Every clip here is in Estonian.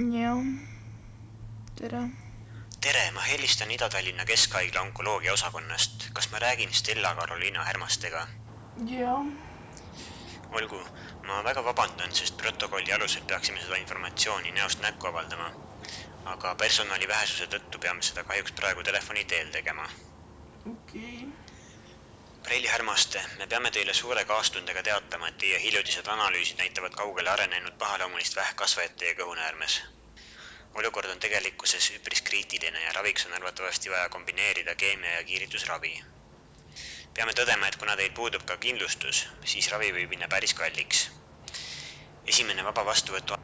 Jah, tere. Tere, ma helistan Ida-Tallinna Keskhaigla onkoloogia osakonnast. Kas ma räägin Stella Karoliina Härmastega? Jah, Olgu, ma väga vabandan, sest protokolli alusel peaksime seda informatsiooni näost näkku avaldama. Aga personali vähesuse tõttu peame seda kahjuks praegu telefoni teel tegema. okei. Preili Härmaste, me peame teile suure kaastundega teatama, et teie hiljutised analüüsid näitavad kaugele arenenud pahaloomulist vähkkasvajat teie kõhunäärmes. Olukord on tegelikkuses üpris kriitiline ja raviks on arvatavasti vaja kombineerida keemia ja kiiritusravi. Peame tõdema, et kuna teil puudub ka kindlustus, siis ravi võib minna päris kalliks. Esimene vaba vastuvõtu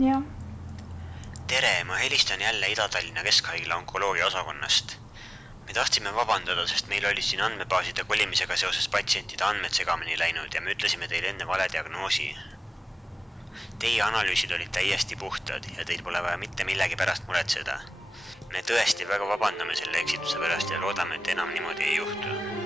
jah. tere, ma helistan jälle Ida-Tallinna Keskhaigla onkoloogia osakonnast. Me tahtsime vabandada, sest meil olid siin andmebaaside kolimisega seoses patsientide andmed segamini läinud ja me ütlesime teile enne vale diagnoosi. Teie analüüsid olid täiesti puhtad ja teil pole vaja mitte millegi pärast muretseda. Me tõesti väga vabandame selle eksituse pärast ja loodame, et enam niimoodi ei juhtu.